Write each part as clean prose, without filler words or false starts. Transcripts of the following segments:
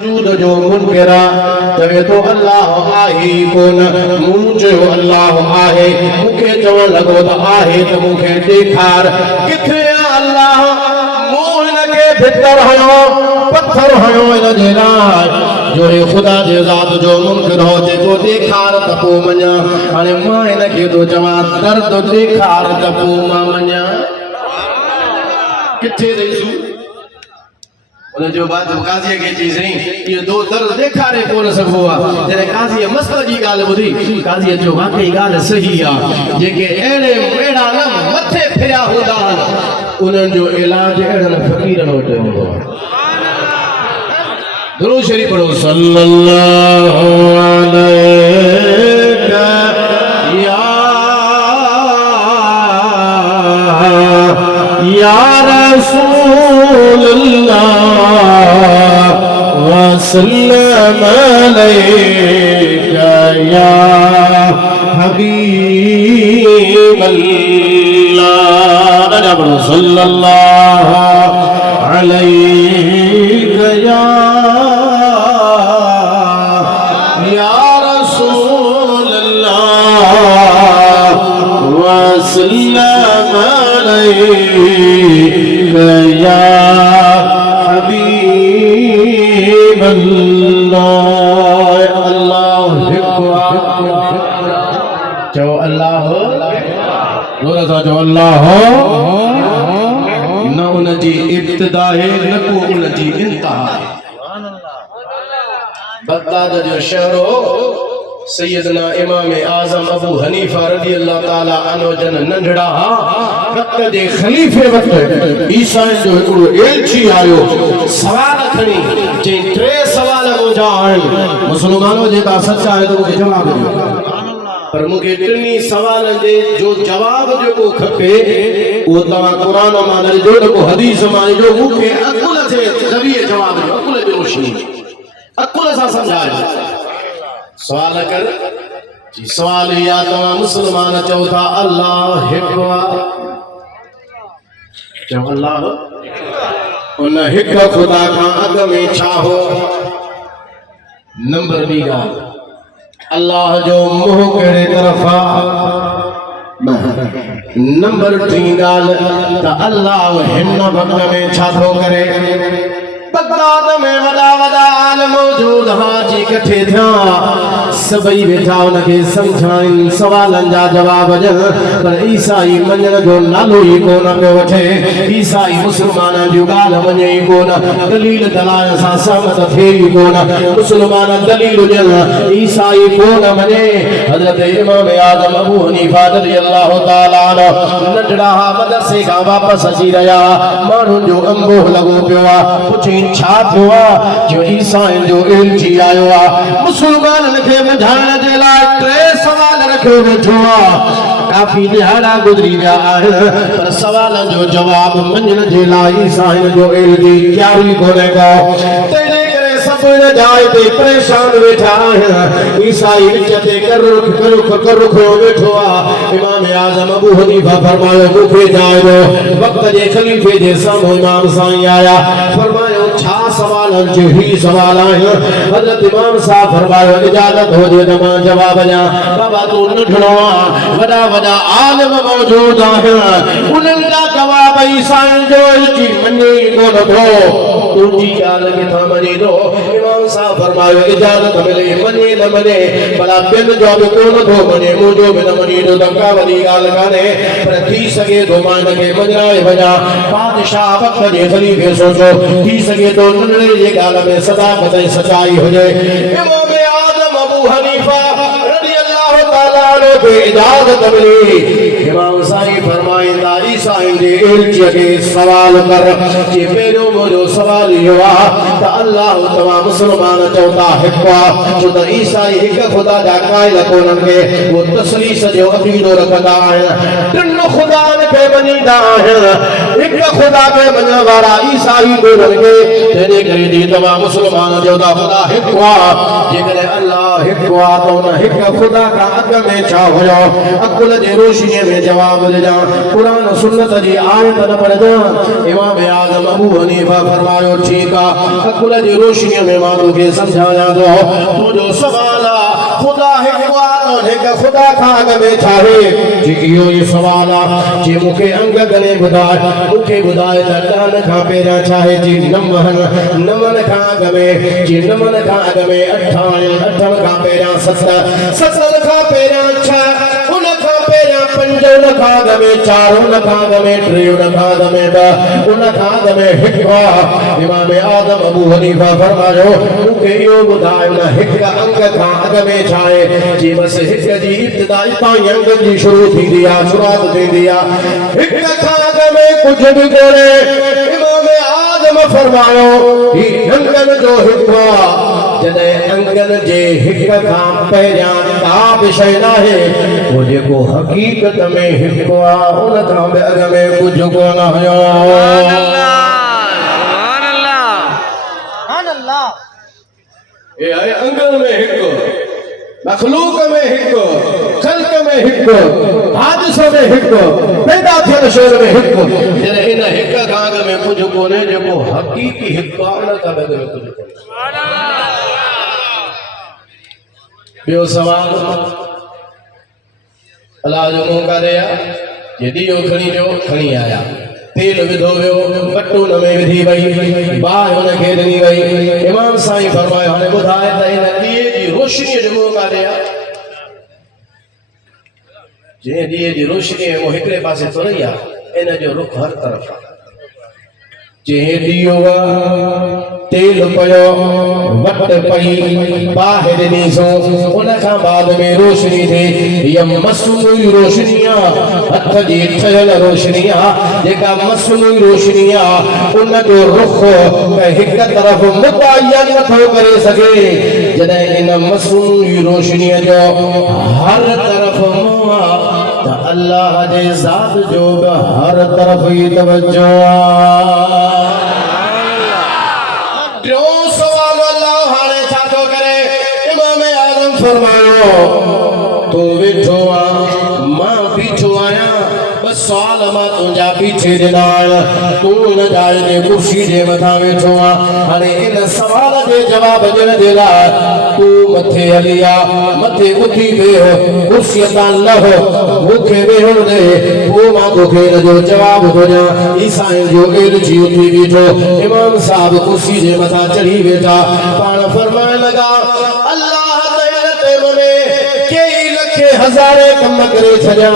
जो मुनकरा चवे तो अल्लाह आहे कोन मुझे अल्लाह आहे मुखे चवण लगो तो आहे तो मुखे ॾेखार किथे अल्लाह मूं इनके भितर हयो पत्थर हयो इन जे लाइ जो हे खुदा जे ज़ात जो मुनकर हो जेको ॾेखार त पोइ मञा हाणे मां इनखे थो चवां दर्द ॾेखार त पोइ मां मञा किथे रहीसूं जो बात काज़ी के चीज नहीं ये दो दर्द देखारे कोन सको जने काज़ी मसला जी गाल बुधी काज़ी जो वाकई गाल सही आ जेके एड़े एड़ा न मथे फिरा होदा उनन जो इलाज एड़न फकीरन वटि हूंदो दुरूद शरीफ पढ़ो सल्लल्लाहु अलैका या रसूल वसल्लम अलैका या हबीब अल्लाह सल्लल्लाहु अलैका या रसूल अल्लाह वसल्लम अलैका या जो अल्लाह न उनजी इब्तिदा है न को उनजी इंतहा बगदाद जो शहरो सैयदना इमाम आजम अबू हनीफा रज़ी अल्लाह ताला अन्हु जन नंढड़ा वक्त जे खलीफे वक्त ईसा जो हिकिड़ो एलची आयो सवाल खणी जे टे सवाल मुंहिंजा आहिनि मुस्लमानो जेका सचा आहे त मूंखे जवाब ॾियो पर मुझे टिनी सवाल जे जो जवाब जो खपे वो तवा कुरान मान जो को हदीस मान जो मुखे अकुल से जरिए जवाब जो अकुल जो रोशनी अकुल सा समझाए सवाल कर जी सवाल या तवा मुसलमान चौथा अल्लाह हिकु जो अल्लाह उन हिक खुदा का अग में छा हो नंबर बी गाल अल्लाह जो मुंह कड़े तरफा नंबर 3 गाल त अल्लाह हिन वक्त में छा थो करे बगदाद में वडा वडा आलिम मौजूद हाजी इकट्ठे थिया सभई वेठा उनखे समझाइन सवालन जा जवाब ॾियण पर ईसाई मञण जो नालो ई कोन पियो वठे ईसाई मुस्लमान जूं ॻाल्हि मञे ई कोन दलील दलाल सां सहमत थिए ई कोन मुस्लमान दलील ॾियण ईसाई कोन मञे हज़रत इमाम आज़म अबू हनीफा रज़ियल्लाहु ताला अन्हु नंढड़ा मदरसे खां वापसि अची रहिया माण्हुनि जो अंबो लॻो पियो आहे पुछी छा थियो आहे जो ईसाईन जो एलची आयो आहे मुस्लमाननि खे ॿुधाइण जे लाइ टे सवाल रखियो वेठो आहे काफ़ी दिहाड़ा गुज़री विया आहिनि पर सवालनि जो जवाब मञण जे लाइ ईसाईन जो एलची तयारी कोन्हे को जाए ते परेशान वेठा आहिनि ईसाई विच ते कर रुख वेठो आहे इमाम आज़म अबू हनीफा फरमायो मूंखे जाए ॾियो वक्त जे खलीफे जे साम्हूं इमाम साईं आया फरमायो छा सवालनि जो ही सवाल आहिनि हज़रत इमाम साहब फरमायो इजाज़त हुजे त मां जवाब ॾियां बाबा तूं नंढड़ो आहे वॾा वॾा आलिम मौजूद आहिनि उन्हनि जा जवाब ईसाईन जो एलची मञे ई कोन थो तुंहिंजी ॻाल्हि किथां मञे थो इमाम साहब फरमायो इजाज़त मिले मने न मने भला बिन जो बि कोन थो मने मुंहिंजो बि न मने थो त का वॾी ॻाल्हि कान्हे पर थी सघे थो मां हिनखे मञाए वञा बादशाह वक़्त जे ख़लीफ़े सोचो थी सघे थो नंढड़े जे ॻाल्हि में सदाकत ऐं सचाई हुजे इमाम आज़म अबू हनीफा रज़ियल्लाहु ताला अन्हु खे इजाज़त मिली इमाम साईं फरमाईंदा ईसाईन जे एलचीअ खे सवाल कर जे पहिरियों मुंहिंजो सवाल इहो आहे त अल्लाह तव्हां मुस्लमान चओ था हिकु आहे छो त ईसाई हिकु ख़ुदा जा क़ाइल कोन्हनि खे उहो तसलीस जो अक़ीदो रखंदा आहिनि टिनि ख़ुदानि खे खे मञींदा आहिनि हिक ख़ुदा खे मञण वारा ईसाई ॻोल्हण खे तंहिंजे करे जी तव्हां मुस्लमान जो त ख़ुदा हिकु आहे जेकॾहिं अल्लाह हिकु आहे त उन हिक ख़ुदा खां अॻ में छा हुयो अकुल जे रोशनीअ में जवाब ॾिजां क़ुरान सुन्नत जी आयत न पढ़जां इमाम आज़म अबू हनीफा फरमायो ठीकु आहे अकुल जी रोशनीअ में मां तोखे सम्झायां थो तुंहिंजो सुवाल आहे ख़ुदा हिकु आहे त हिक ख़ुदा खां अॻ में छा आहे जी इहो ई सुवाल आहे जे मूंखे अंग गणे ॿुधाए मूंखे ॿुधाए त ॾहनि खां पहिरियां छा आहे जी नवनि खां अॻ में जी नवनि खां अॻ में अठनि खां पहिरियां सतनि खां पहिरियां छह उन खां पहिरियां पंज उन खां अॻ में चार उन खां अॻ में टे उन खां अॻ में ॿ उन खां अॻ में हिकु आहे इमाम आज़म अबू हनीफा फरमायो मूंखे इहो ॿुधाए उन हिक अंग खां अॻ में छा आहे जी बसि हिक जी इब्तिदा इतां ई अंग जी शुरू थींदी आहे शुरूआत थींदी आहे हिक खां अॻ में कुझु बि कोन्हे इमाम आज़म फरमायो ही अंगनि जो हिकु आहे जॾहिं अंगनि जे हिक खां पहिरियां का बि शइ न आहे उहो जेको हक़ीक़त में हिकु आहे उन खां बि अॻ में कुझु कोन हुयो अंगनि में हिकु मखलूक में हिकु ख़ल्क़ में हिकु हादिसो में हिकु पैदा थियल शइ में हिकु जॾहिं इन हिक खां अॻ में कुझु कोन्हे जेको हक़ीक़ी हिकु आहे उन खां अॻ में कुझु कोन्हे ॿियो सवाल अलाह जो मौक़ा ॾिया जे ॾीओ खणी आया तेल विधो वियो बटू हुन में विधी वई बाहि हुनखे ॾिनी वई इमाम साईं फरमायो हाणे ॿुधाए त इन ॾीए जी रोशनीअ जो मौक़ा ॾिया जंहिं ॾीए जी रोशनीअ में हिकिड़े पासे तुरई आहे इन जो रुख हर तरफ़ आहे जंहिं ॾीओ तेल पियो वट पई बाहि ॾिनीसो उन खां बाद में रोशनी थी हीअ मसनूई रोशनी आहे हथ जी ठहियल रोशनी आहे जेका मसनूई रोशनी आहे उन जो रुख हिक तरफ़ मुतयन नथो करे सघे जॾहिं इन मसनूई रोशनीअ जो हर तरफ़ मुंहुं आहे त अल्लाह जे ज़ात जो बि हर तरफ़ ई तवज्जो आहे फरमायो तू वेठो आ मां बीठो आहियां बस सवाल मां तुंहिंजा पीछे ॾिना तूं हिन जाइ ते कुर्सी जे मथां वेठो आ हाणे इन सवाल जे जवाब ॾियण जे लाइ तूं मथे हली आ मथे उथी वेह कुर्सीअ तां लह मूंखे वेहण ॾे पोइ मां तोखे हिन जो जवाब थो ॾियां ईसाईं जो एलची उथी बीठो इमाम साहब कुर्सी जे मथां चढ़ी वेठा पाण फरमाइण लॻा अल्लाह हज़ारे कम करे छॾिया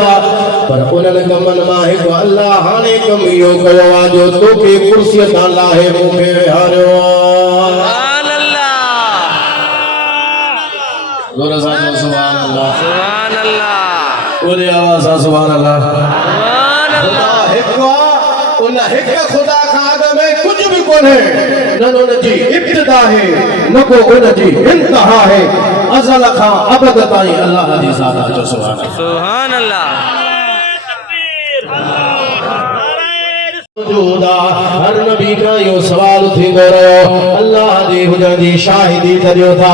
पर उन्हनि कमनि मां हिकु अल्लाह हाणे कमु इहो कयो आहे जो तोखे कुर्सीअ तां लाहे मूंखे विहारियो उन हिक ख़ुदा खां अॻ में कुझु बि कोन्हे न उन जी इब्तिदा आहे न को उन जी इंतहा आहे अज़ल खां अबद ताईं अल्लाह जी ज़ात जो सुभान अल्लाह हर नबी का यो सवाल थींदो रहियो अल्लाह जी हुजण जी शाहिदी करियो था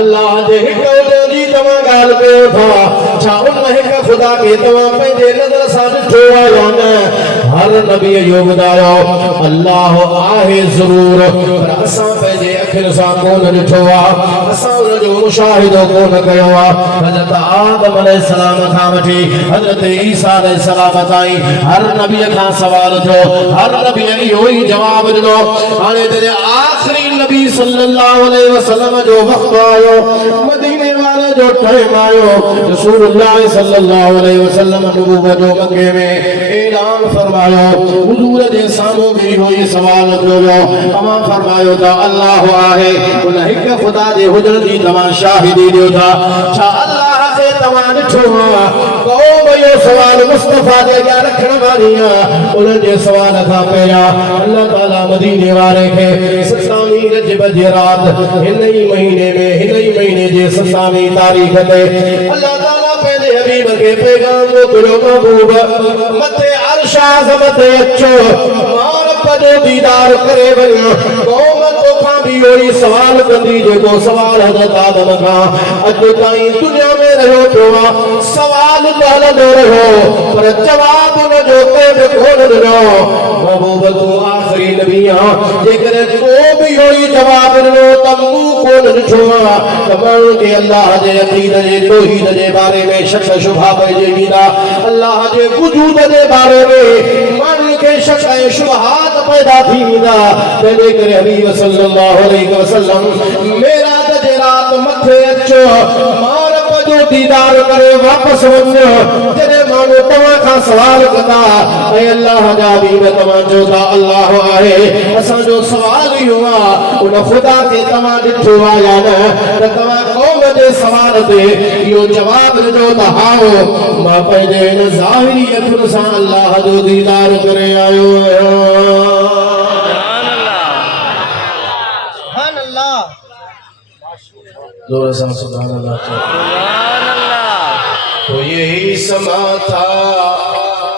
अल्लाह जे हिक हुजण जी तव्हां ॻाल्हि कयो था छा उन हिक ख़ुदा खे तव्हां पंहिंजे नज़र सां ॾिठो आहे या न हर नबी यो ॿुधायो अल्लाह आहे ज़रूर पर असां पंहिंजे अखियुनि सां कोन ॾिठो आहे असां उन जो मुशाहिदो कोन कयो आहे हज़रत आदम अलैहिस्सलाम खां वठी हज़रत ईसा अलैहिस्सलाम ताईं हर नबीअ खां सवाल थियो हर नबी इहो ई जवाब ॾिनो हाणे जॾहिं आख़िरी नबी सल्लल्लाहु अलैहि वसल्लम जो वक़्तु आयो मदीने वारे जो टाइम आयो रसूलुल्लाह सल्लल्लाहु अलैहि वसल्लम नबूवत जो मके में ऐलान फरमायो हुजूर जे साम्हूं बि इहो ई सवाल कयो वियो तव्हां फरमायो त अल्लाह आहे उन हिक ख़ुदा जे हुजण जी तव्हां शाहिदी ॾियो था छा अल्लाह खे तव्हां ॾिठो आहे क़ौम इहो सवाल मुस्तफ़ा जे अॻियां रखण वारी आहे उन जे सवाल खां पहिरियां अल्लाह ताला मदीने वारे खे 27 रजब जी रात हिन ई महीने जे 27 तारीख़ ते अल्लाह ताला पेदे हबीब के पैगाम को तुलो महबूब मथे अर्श आज़म ते अचो मां रब जो दीदार करे वञो कौम तोखां भी वही सवाल कंदी जेको सवाल हज़रत आदम खां अॼु ताईं दुनिया में रहियो पियो सवाल हलंदो रहियो पर जवाब न जो के बि कोन ॾिनो महबूब तूं आख़िरी नबी आहीं जेकॾहिं को बि वही जवाब ॾिनो त मूं कोन ॾिठो आहे त माण्हुनि खे अल्लाह जे अक़ीद जे तौहीद जे बारे में शक शुबहा पइजी वेंदा अल्लाह जे वजूद जे बारे में माण्हुनि खे शक ऐं शुबहात पैदा थी वेंदा तंहिंजे करे हबीब सल्लल्लाहु अलैहि वसल्लम मेराज जे रात मथे अचो मां रब जो दीदार करे वापस वञो जॾहिं माण्हू तव्हां खां सवाल कंदा ऐं अल्लाह जा हबीब तव्हां चओ था अल्लाह आहे असांजो सवाल इहो आहे उन ख़ुदा खे तव्हां ॾिठो आहे या न त तव्हां क़ौम जे सवाल ते इहो जवाब ॾिनो त हाओ मां पंहिंजे हिन ज़ाहिरी अखियुनि सां अल्लाह जो दीदार करे आयो आहियां जोर से सुभान अल्लाह तो यही समा था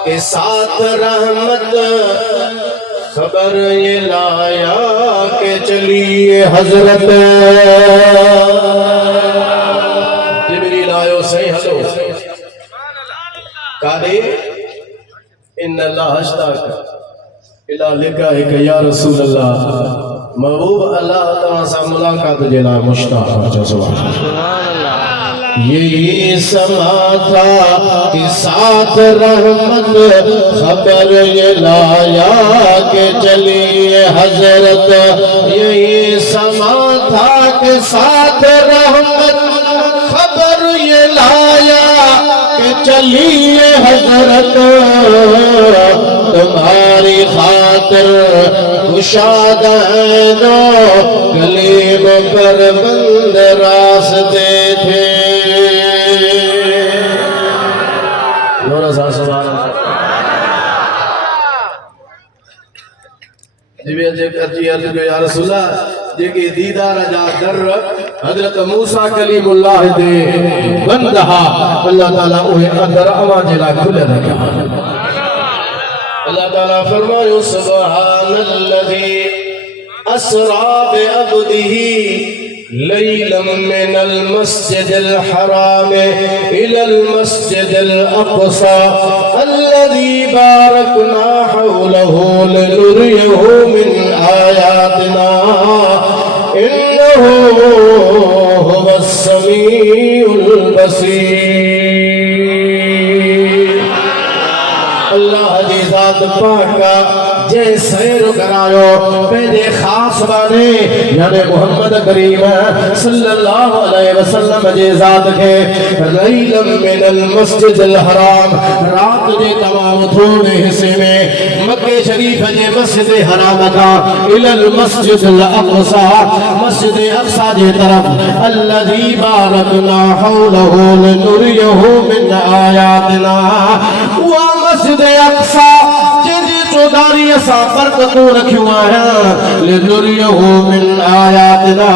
के साथ रहमत खबर ये लाया के चलिए हजरत जिब्रील आयो सही हलो कादे इन अल्लाह हश्ताक इला लिका है कि या रसूल अल्लाह महबूब अल्लाह तआला से मुलाकात जे ला मुश्ताक है सुभान अल्लाह यही समा था कि साथ रहमत खबर ये लाया के चलिए हजरत यही समा था कि साथ रहमत खबर ये लाया के चलिए हजरत तुम्हारी खातिर कुशाद दो गलीम पर बंद रास्ते थे या रसूला जेके दीदार जा दर हजरत मूसा कलीमुल्लाह दे बंद हा अल्लाह ताला ओए अंदर आवाज ला खुले रखा अल्लाह ताला फरमायो सुब्हानल्लज़ी असरा बि अब्दिही लैलन मिनल मस्जिदिल हराम इलल मस्जिदिल अक़सा अल्लज़ी बारकना हौलहु लिनुरियहु मिन आयातिना इन्नहु हुवस समीउल बसीर अल्लाह जी ज़ात पाका जे सैर करायो पेदे खास बाने यानी मोहम्मद करीम सल्लल्लाहु अलैहि वसल्लम जे ज़ात के लैलन मिनल मस्जिदिल हराम रात जे तमाम थोड़े हिस्से में मक्के शरीफ जे मस्जिद हराम का इलल मस्जिदिल अक़सा मस्जिद अक़सा जे तरफ अल्लज़ी बारकना हौलहु लिनुरियहु मिन आयातिना वा मस्जिद अक़सा चौधारी असा बरकतूं रखियूं आहिनि लिनुरियहु मिन आयातिना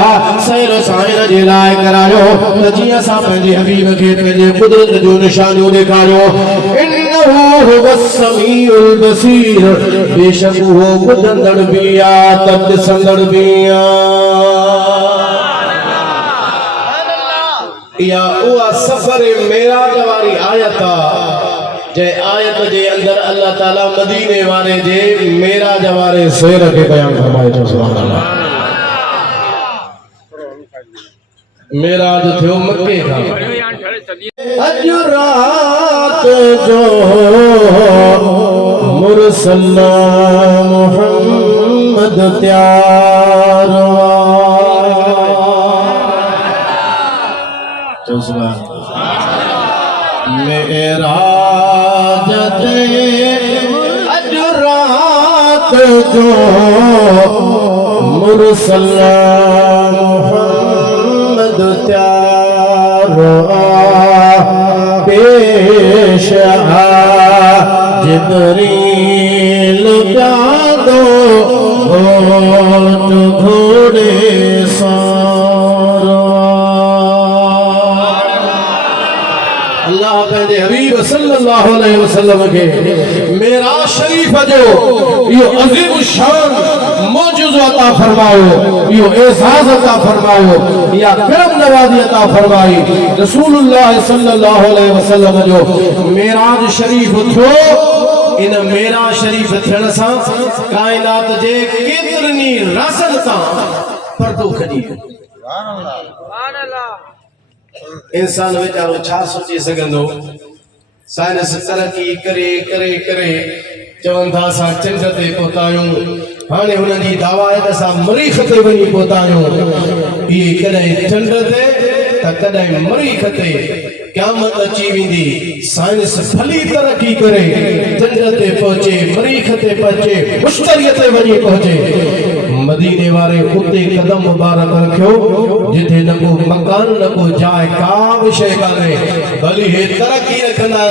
सैर साइर जे लाइ करायो त जीअं असां पंहिंजे हबीब खे पंहिंजे कुदरत जूं निशानियूं ॾेखारियो इन्नहु हुवस समीउल बसीर बेशक उहो ॿुधंदड़ बि आहे त ॾिसंदड़ बि आहे इहा उहा सफ़र मेराज वारी आयत आहे जे आयत जे अंदर अल्लाह ताला मदीने वाले जे मेराज वाले शेर के बयान फरमाए तो सुभान अल्लाह मेराज थियो मक्के का अज रात जो मुरसल मोहम्मद त्यार तो सुभान मेराज अज रात जो मुरसल मोहम्मद त्यार पेश जिब्रील का दो होठ घोड़े पंहिंजे हबीब सल्लल्लाहु अलैहि वसल्लम के मेराज शरीफ जो यो अजीम शान मौजूद अता फरमायो, यो एजाज अता फरमायो, या करम नवाजी अता फरमाई। रसूलुल्लाह सल्लल्लाहु अलैहि वसल्लम जो मेराज शरीफ थियो, इन मेराज शरीफ थियण सां कायनात जे केतिरनि राज़नि सां पर्दो खॼी वियो। सुभान अल्लाह। इंसान वीचारो छा सोचे सघंदो, साइंस तरक़ी करे करे करे चवनि था असां चंड ते पहुता आहियूं, हाणे हुननि जी दावा आहे त असां मरीख़ ते वञी पहुता आहियूं। इहे कॾहिं चंड ते त कॾहिं मरीख़ ते क़यामत अची वेंदी। साइंस भली तरक़ी करे चंड ते पहुचे, मरीख़ ते पहुचे, मुश्तरीअ ते वञी पहुचे। मदीने वारे उते कदम मुबारक रखियो जिथे न को मकान न को जाए का भी शइ कान्हे। भली हे तरक़ी रखंदा,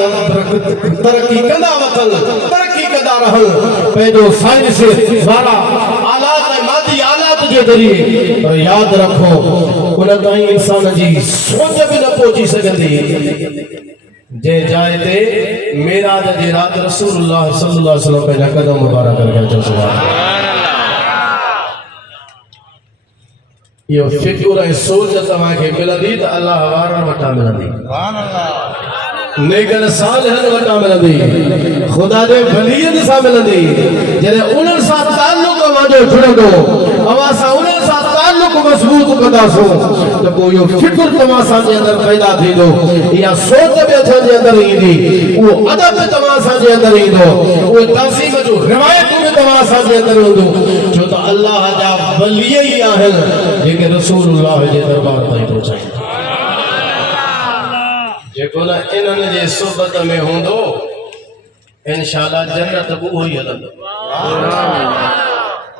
तरक़ी कंदा वतन, तरक़ी कंदा रहन पंहिंजो साइंस वारा आलात मादी आलात जे ज़रिए, पर यादि रखो उन ताईं इंसान जी सोच बि न पहुची सघंदी जे जाइ ते मेराज जे रात रसूलुल्लाह सल्लल्लाहु अलैहि वसल्लम पंहिंजा कदम मुबारक रखिया। सुभान अल्लाह। यो फिक्र ऐं सोच तव्हांखे मिलंदी त अल्लाह वारनि वटां मिलंदी, नेकनि सालिहनि वटां मिलंदी, ख़ुदा जे वलीअनि सां मिलंदी। जॾहिं उन्हनि सां ताल्लुक़ अवांजो जुड़ंदो, अवां सां उन्हनि सां ताल्लुक़ मज़बूत कंदासूं त पोइ इहो फिक्र तव्हां असांजे अंदरि पैदा थींदो, इहा सोच बि असांजे अंदरि ईंदी, उहो अदब बि तव्हां असांजे अंदरि ईंदो, उहे तहज़ीब जूं रिवायतूं बि तव्हां असांजे अंदरि हूंदियूं, छो त अल्लाह जा वली ई आहिनि जेके रसूलुल्लाह जे दरबार ताईं पहुचाईंदा। जेको न इन्हनि जे सोबत में हूंदो इंशाअल्लाह जन्नत बि उहो ई हलंदो।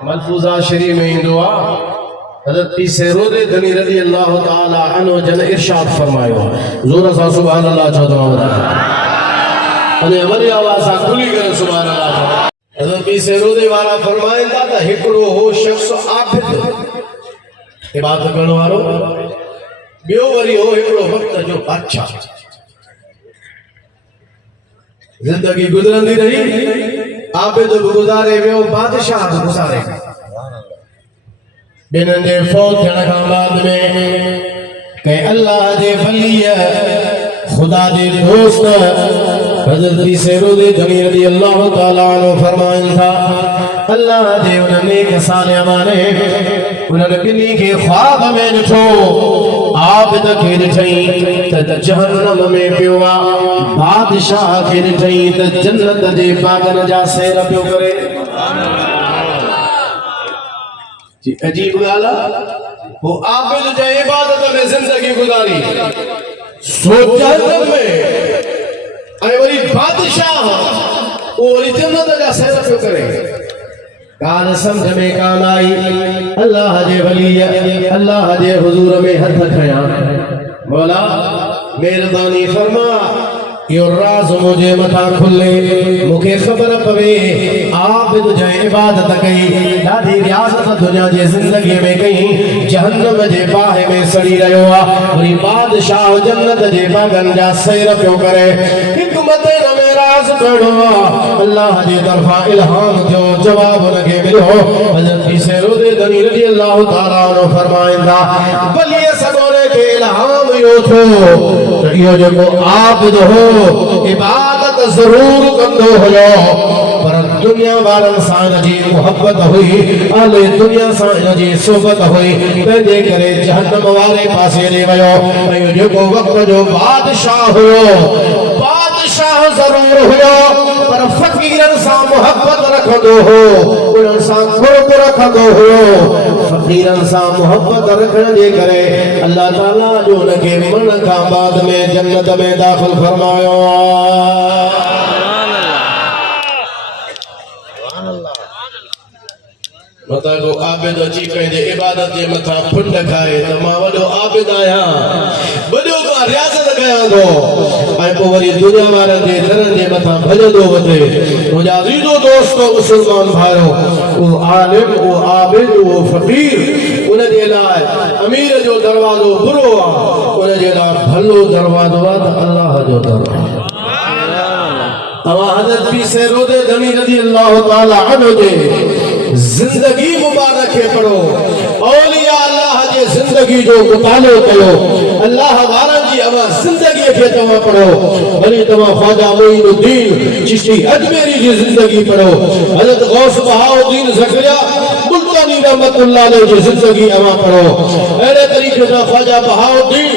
मलफूज़ा शरीफ में ईंदो आहे, हज़रत पीसे रोदे धनी रज़ी अल्लाह ताला अन्हु जन इरशाद फरमायो, ज़ोर सां सुभान अल्लाह चओ तव्हां अने वरी आवाज़ सां खुली करे सुभान अल्लाह। हज़रत पीसे रोदे वारा फरमाइनि था त हिकिड़ो हो शख़्स आबिद इबादत करण वारो, ॿियो वरी हो हिकिड़ो वक़्त जो बादशाह। जिंदगी गुज़रंदी रही, आबिद बि गुज़ारे वियो, बादशाह बि गुज़ारे। ॿिन्हिनि जे फौत थियण खां बाद में कंहिं अल्लाह जे वलीअ, ख़ुदा जे दोस्त हज़रत पीसे रोदे धनी रज़ी अल्लाह ताला अन्हु फरमाइनि था, अल्लाह जे उन नेक सालिह माने उन्हनि ॿिन्ही खे ख्वाब में ॾिठो, आबिद खे ॾिठई त जहन्नम में पियो आहे, बादशाह खे ॾिठई त जन्नत जे बागनि जा सैर पियो करे। जी अजीब ॻाल्हि आहे, वो आबिद जे इबादत में ज़िंदगी गुज़ारी, सो जहन्नम में, ऐं वरी बादशाह वो वरी जन्नत जा सैर पियो करे। कान समझ में कान आई, अल्लाह जे वली अल्लाह जे हुजूर में हथ खया, मौला मेहरबानी फरमा, यो राज मुझे मथा खुले, मुखे खबर पवे आबिद जे इबादत कई, ॾाढी रियाज़त दुनिया जे ज़िंदगी में कई, जहन्नम जे बाहि में सड़ी रहियो आहे, वरी बादशाह जन्नत जे बागनि जा सैर पियो करे। हिकमत में राज करणो आहे, अल्लाह जे तरफ़ां इल्हाम थियो, जवाब उनखे मिलियो। हज़रत पीसे रोदे धनी रज़ी अल्लाह ताला अन्हु फरमाइनि था, वलीअ सॻोरे खे इल्हाम इहो थियो त इहो जेको आबिद हो इबादत ज़रूर कंदो हुयो, पर दुनिया वारनि सां इनजी मुहब्बत हुई, अहले दुनिया सां इनजी सोबत हुई, तंहिंजे करे जहन्नम वारे पासे हली वियो। ऐं जेको वक़्त जो बादशाह हुयो, बादशाह ज़रूर हुयो, पर फ़क़ीरनि सां मुहब्बत रखंदो हो, उन्हनि सां क़ुर्ब रखंदो हुयो। फ़क़ीरनि सां मुहब्बत रखण जे करे अल्लाह ताला जो उनखे मरण खां बाद में जन्नत में दाख़िल फरमायो। मता को आबिद अची पंहिंजे इबादत जे मथां फुंड खाए त मां वॾो आबिद आहियां, वॾो मां रियाज़त कयां थो, ऐं पोइ वरी दुनिया वारनि जे दरनि जे मथां भॼंदो वञे। मुंहिंजा अज़ीज़ो दोस्त मुस्लमान भाइयो, उहो आलिम, उहो आबिद, उहो फ़क़ीर, उनजे लाइ अमीर जो दरवाज़ो बुरो आहे, उनजे लाइ भलो दरवाज़ो आहे त अल्लाह जो दरवाज़ो। तव्हां हज़रत पीर रोदे धनी रज़ी अल्लाह ताला अन्हु जे जिंदगी मुबारक खे पढ़ो। औलिया अल्लाह जे जिंदगी जो मुतालो कयो। अल्लाह वारनि जी अवा जिंदगी खे तव्हां पढ़ो। वरी तव्हां ख्वाजा मोइनुद्दीन चिश्ती अजमेरी जी जिंदगी पढ़ो। हज़रत गौस बहाउद्दीन ज़करिया मुल्तानी रहमतुल्लाह अलैह जी जिंदगी अवा पढ़ो। अहिड़े तरीक़े सां ख्वाजा बहाउद्दीन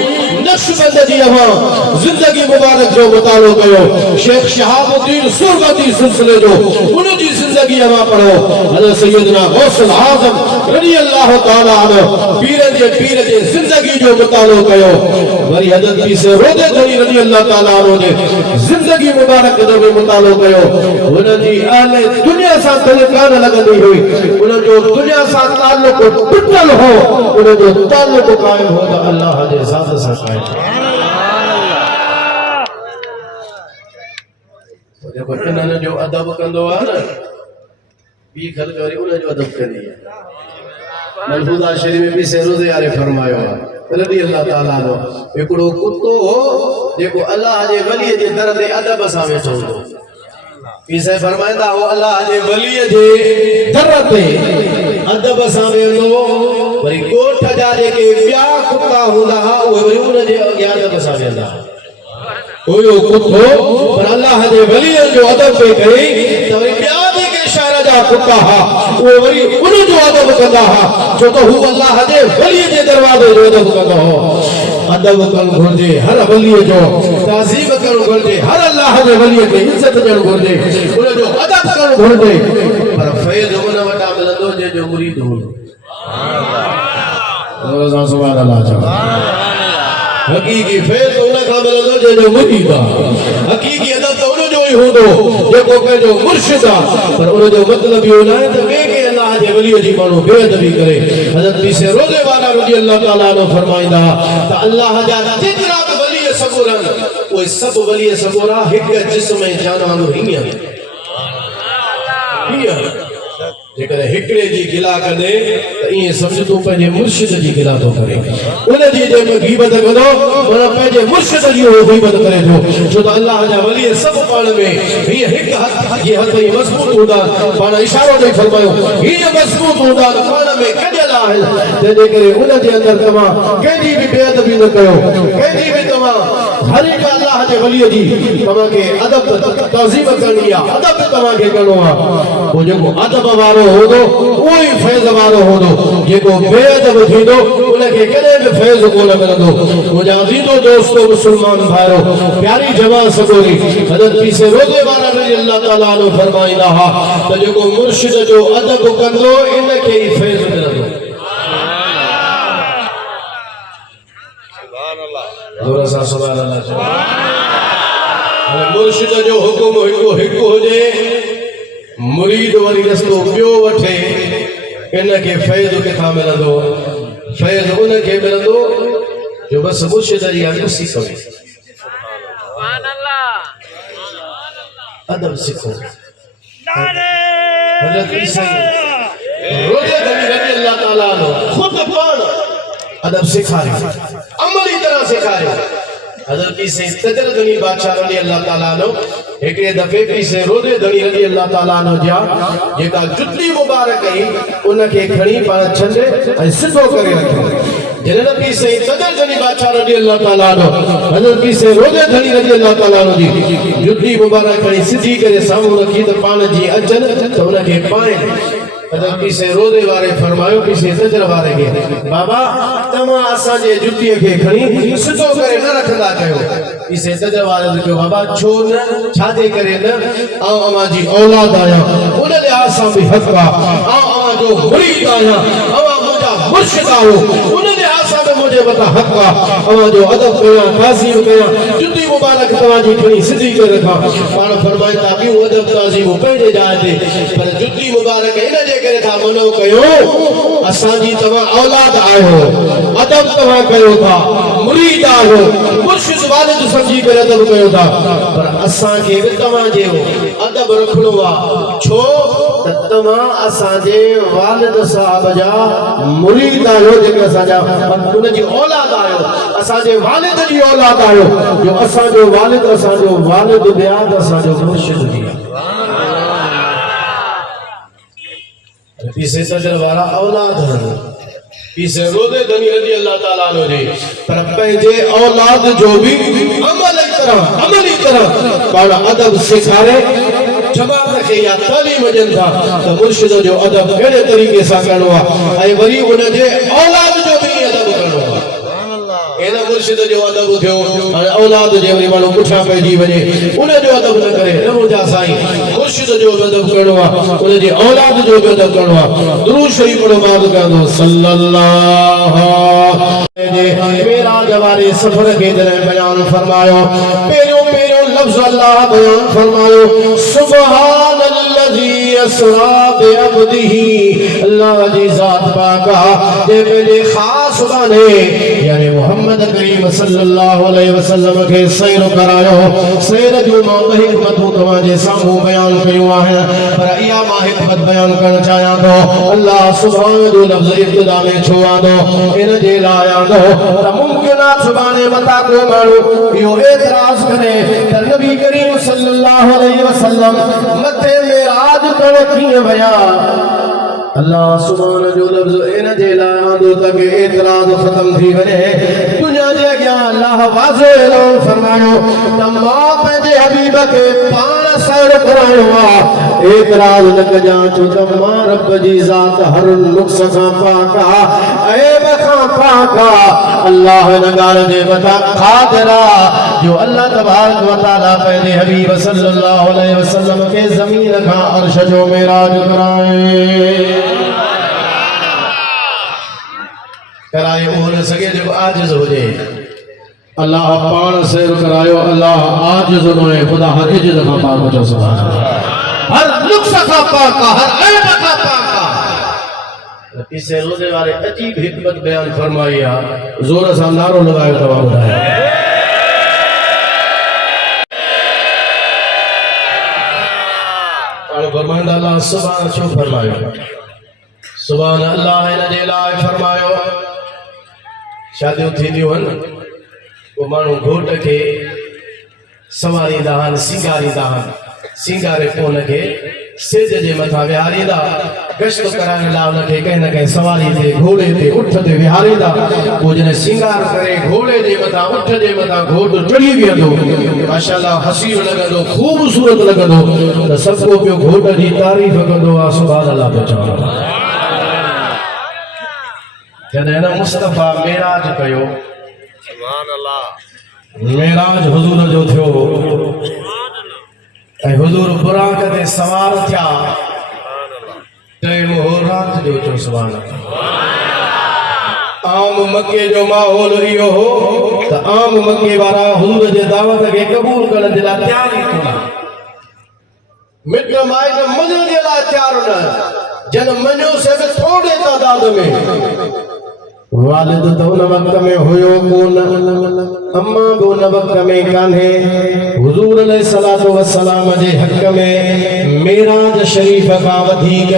नक्शबंद जी अवा जिंदगी मुबारक जो मुतालो कयो। शेख शहाबुद्दीन सुरवती सिलसिले जो उनजी जिंदगी अवा पढ़ो। हज़रत सैयदना गौसुल आज़म रज़ी अल्लाह ताला अन्हु पीर जे जिंदगी जो मुतालो कयो। वरी हज़रत पीर रोदे धनी रज़ी अल्लाह ताला अन्हु जे जिंदगी मुबारक जो भी मुतालो कयो। उनजी अहले दुनिया सां दिलि कान लॻंदी हुई। उनजो दुनिया सां ताल्लुक टुटल हो। उनजो ताल्लुक क़ाइम हो त अल्लाह जे ज़ात सां क़ाइम। जेको इन्हनि जो अदब कंदो आहे न ॿी ख़ल्क़ वरी उनजो अदब कंदी आहे। मलफूज़ा शरीफ़ में पीर रोज़े वारे फरमायो आहे रज़ी अल्लाह ताला अन्हु हिकिड़ो कुतो हो जेको अल्लाह जे वलीअ जे दर ते अदब सां वेठो हूंदो। पीर साहिब फरमाईंदा हो अल्लाह जे वलीअ जे दर ते अदब सां वेंदो। वरी ॻोठ जा जेके ॿिया कुता हूंदा हुआ उहे वरी उनजे अॻियां अदब सां वेंदा। हुयो कुतो पर अल्लाह जे वलीअ जो अदब पे कई त वरी ॿिया जेके शहर जा कुता हुआ उहे वरी उनजो अदब कंदा हुआ छो त हू अल्लाह जे वलीअ जे दरवाज़े जो अदब कंदो हो। अदब करणु घुरिजे हर वलीअ जो, ताज़ीम करणु घुरिजे हर अल्लाह जे वलीअ खे इज़त ॾियणु घुरिजे, उनजो अदब करणु घुरिजे। पर फैज़ उन वटां मिलंदो जंहिंजो मुरीद हूंदो। सुभान अल्लाह चओ। हकीकी फैज़ उन खां मिलंदो जंहिंजो मुरीद आहे। हकीकी अदब त उनजो ई हूंदो जेको पंहिंजो मुर्शिद आहे। पर उनजो मतिलब इहो न आहे त ॿिए के अल्लाह जे वलीअ जी माण्हू बेअदबी करे। हज़रत पीर रोज़े वारा रज़ी अल्लाह ताला अन्हु फरमाईंदा त अल्लाह जा जेतिरा बि वली सबूर आहिनि उहे सभु वली सबूर हिकु जिस्म ऐं जान वांगुरु हीअं जेकर हिकिड़े जी गिला कंदे त ईअं सम्झ तूं पंहिंजे मुर्शिद जी गिला थो करे। उनजी जंहिंमें गीबत कंदो माना पंहिंजे मुर्शिद जी उहो गीबत करे थो। छो त अल्लाह जा वली सभु पाण में हीअं हिकु हथ जे हथ ई मज़बूत हूंदा। पाण इशारो ॾेई फरमायो हीअं मज़बूत हूंदा त पाण में गॾियल आहिनि। तंहिंजे करे उनजे अंदरि तव्हां कंहिंजी बि बेअदबी न कयो। कंहिंजी बि तव्हां हर हिकु अल्लाह जे वलीअ जी तव्हांखे अदब ताज़ीम करणी आहे। अदब तव्हांखे करणो आहे। पोइ जेको अदब वारो हूंदो उहो ई फैज़ वारो हूंदो। जेको बेअदब थींदो उनखे कॾहिं बि फैज़ कोन मिलंदो। मुंहिंजा अज़ीज़ो दोस्तो मुस्लमान भाइरो प्यारी जवान सगोरी हज़रत पीर रोज़े वारा रज़ी अल्लाह ताला अन्हु फरमाईंदा हुआ त जेको मुर्शिद जो अदब कंदो इनखे ई फैज़ मिलंदो। जोर सां सुभान अल्लाह चओ। मुर्शिद जो हुकुम हिकु हुजे मुरीद वरी रस्तो ॿियो वठे इनखे फैज़ किथां मिलंदो? फैज़ उनखे मिलंदो जो बसि मुर्शिद जी अॻु सिखो अदब सिखो। हज़रत पीर रोज़े धनी रज़ी अल्लाह ताला अन्हु खुद पाण अदब सिखारियो अमली तरह सिखारियो। हज़रत पीर तजर धनी बादशाह रज़ी अल्लाह ताला अन्हु हिकिड़े दफ़े पीर रोज़े धनी रज़ी अल्लाह ताला अन्हु जा जेका जुतली मुबारक हुई उनखे खणी पाण छंडे ऐं सिधो करे रखियो। जॾहिं पीर तजर धनी बादशाह रज़ी अल्लाह ताला अन्हु हज़रत पीर रोज़े धनी रज़ी अल्लाह ताला अन्हु जी जुतली मुबारक खणी सिधी करे साम्हूं रखी त पाण जी अचनि त उनखे पाइनि। हज़रत पीर रोज़े वारे फरमायो पीर तजर वारे खे बाबा तव्हां असांजे जुतीअ खे खणी सिधो करे न रखंदा कयो। पीर तजर वारे चयो बाबा छो न छाजे करे न आउं अव्हां जी औलाद आहियां उन लिहाज़ सां बि हक़ आहे। आउं अव्हां जो मुरीद आहियां अव्हां मुंहिंजा मुर्शिद आहियो उन लिहाज़ सां बि मुंहिंजे मथां हक़ आहे। अव्हां जो अदब कयां ताज़ीम कयां जुती मुबारक तव्हांजी खणी सिधी करे रखां। पाण फरमाईंदा ॿियूं अदब ताज़ीमूं पंहिंजे जाइ ते पर जुती मुबारक इन जे करे था मनो कयो असांजी तव्हां औलाद आहियो, अदब तव्हां कयो था, मुरीद आहियो, मुर्शिद वालिद समझी करे अदब कयो था, पर असांखे बि तव्हां जो अदब रखणो आहे। छो त तव्हां असांजे वालिद साहब जा मुरीद आहियो, जेके असांजा उनजी औलाद आहियो, असांजे वालिद जी औलाद आहियो। जो असांजो वालिद ॿिया त असांजो मुर्शिद बि आहे। पीसे सजर वारा औलाद हैं, पीसे रोदे धनी रजी अल्लाह ताला नो जी, पर पंहिंजे औलाद जो भी अमली तरह पाण अदब सिखारे जमात खे या तालीम ॾियनि था त मुर्शिद जो अदब कहिड़े तरीक़े सां करणो आहे ऐं वरी उनजे औलाद जो भी अदब करणो आहे। एना मुर्शिद जो अदब थियो हाणे औलाद जे वरी माण्हू पुठियां पइजी वञे, उनजो अदब न करे न मुंहिंजा साईं। मुर्शिद जो अदब करणो आहे, उनजी औलाद जो भी अदब करणो आहे। दुरूद शरीफ पढ़ो मां कहंदो सल्लल्लाहु मेराज वारे सफर के जॾहिं बयान फरमायो, पहिरियों लफ्ज़ अल्लाह बयान फरमायो सुब्हानल्लज़ी असरा बिअब्दिही, अल्लाह जी ज़ात पाक जे पंहिंजे ख़ास बाने यानी मोहम्मद करीम सल्लल्लाहु अलैहि वसल्लम के सैर करायो। सैर जो मां हिकमतूं तव्हां जे साम्हूं बयान कयूं आहिनि, पर इहा मां हिकमत बयान करणु चाहियां थो। अल्लाह सुभान जो लफ़्ज़ इब्तिदा में छो आंदो, इन जे लाइ आंदो त मुमकिन आहे सुभाणे मता को माण्हू इहो एतिराज़ करे त नबी करीम सल्लल्लाहु अलैहि वसल्लम मथे मेराज करणु कीअं विया। अल्लाह सुभान जो लफ्ज़ इन जे लाइ आंदो त के एतिराज़ ख़त्म थी वञे। दुनिया जे अॻियां अल्लाह वाज़े ऐलान फरमायो त मां पंहिंजे हबीब खे पाण सैर करायो आहे। एतिराज़ न कजां छो त मां रब जी ज़ात हर नुक्स खां पाक आहे, ऐब खां पाक आहे। अल्लाह इन ॻाल्हि जे मथां क़ादिर आहे जो अल्लाह तबारक व तआला पंहिंजे हबीब सल्लल्लाहु अलैहि वसल्लम खे ज़मीन खां अर्श जो मेराज कराए उहो न सघे जेको आजिज़ हुजे। अल्लाह पाण सैर करायो, अल्लाह आजिज़ न आहे, ख़ुदा हर इज़त खां पाक जो सुभान अल्लाह, हर नुक्स खां पाक आहे, हर ऐब खां पाक आहे। पीसे रोज़े वारे अजीब हिकमत बयान फरमाई आहे, ज़ोर सां नारो लॻायो तव्हां ॿुधायो। फरमाईंदा अल्लाह सुभान छो फरमायो, सुभान अल्लाह इन जे लाइ फरमायो। शादियूं थींदियूं आहिनि, पोइ माण्हू घोट खे संवारींदा आहिनि, सींगारींदा आहिनि, सींगारे पोइ हुनखे सेज जे मथां विहारींदा, गश्त कराइण लाइ हुनखे कंहिं न कंहिं सवारी ते घोड़े ते उठ ते विहारींदा। पोइ जॾहिं सींगार करे घोड़े जे मथां उठ जे मथां घोट चढ़ी वेंदो, माशाअल्लाह हसीन लॻंदो, ख़ूबसूरत लॻंदो, त सभु को पियो घोट जी तारीफ़ कंदो आहे, सुभान अल्लाह पियो चवंदो। जॾहिं न मुस्तफ़ा मेराज कयो, सुभान अल्लाह, मेराज हुज़ूर जो थियो ऐं हुज़ूर बुराक ते सवार थिया, टाइम हो रात जो थियो, सुभान अल्लाह। आम मके जो माहौल इहो हो त आम मके वारा हुज़ूर जे दावत खे क़बूल करण जे लाइ तयार ई कोन, मिट माइट मञण जे लाइ तयार न, जन मञो से बि थोरे तादाद में। वालिद तो उन वक्त में हुयो कोन, अम्मा बि उन वक्त में कान्हे। हुज़ूर अलैहिस्सलातु वस्सलाम जे हक़ में मेराज शरीफ़ खां वधीक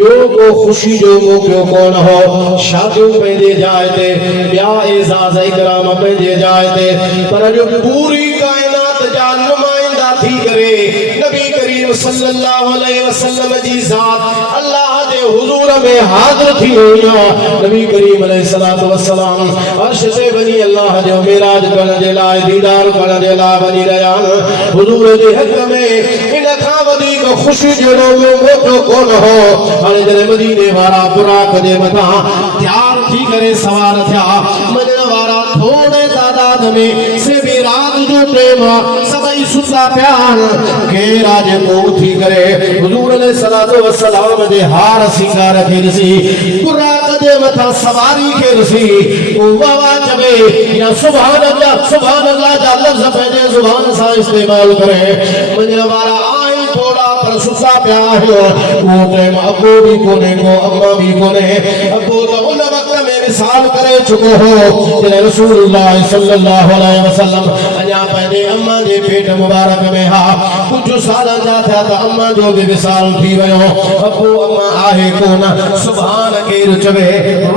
ॿियो को ख़ुशी जो मौक़ो कोन हो। शादियूं पंहिंजे जाइ ते, ॿिया एज़ाज़ इकराम पंहिंजे जाइ ते, पर जो पूरी काइनात जा नुमाइंदा थी करे नबी करीम सल्लल्लाहु अलैहि वसल्लम जी ज़ात अल्लाह जे हुज़ूर में हाज़िर थी हुई। नबी करीम अलैहिस्सलातु वस्सलाम अर्श से वञी अल्लाह जो मेराज करण जे लाइ, दीदार करण जे लाइ वञी रहिया आहिनि। हुज़ूर जे हक़ में इन खां वधीक ख़ुशी जहिड़ो मौक़ो कोन हो। हाणे जॾहिं मदीने वारा बुराक जे मथां तयार थी करे सवार थिया, मञण वारा थोरे तादाद में से भी रात जो टाइम सभई सुता पिया आहिनि। केरा जेको उथी करे हुज़ूर अलैहिस्सलातु वस्सलाम जे हार सिंगार खे ॾिसी, बुराक जे मथां सवारी खे ॾिसी, उहा चवे या सुभान अल्लाह जा लफ़्ज़ पंहिंजे ज़ुबान सां इस्तेमाल करे। मञण वारा आहिनि थोड़ा, पर पर सुसा पिया आहियो वो टाइम अबू भी कोने को अम्मा भी कोने अबू तो उन वक्त में विसाल करे चुको हो जॾहिं रसूलुल्लाह सल्लल्लाहु अलैहि वसल्लम अञा पंहिंजे अम्मा जे पेट मुबारक में हा कुझु साल जा थिया त अम्मा जो भी विसाल थी वियो अबू अम्मा आहे कोन सुभान केरु चवे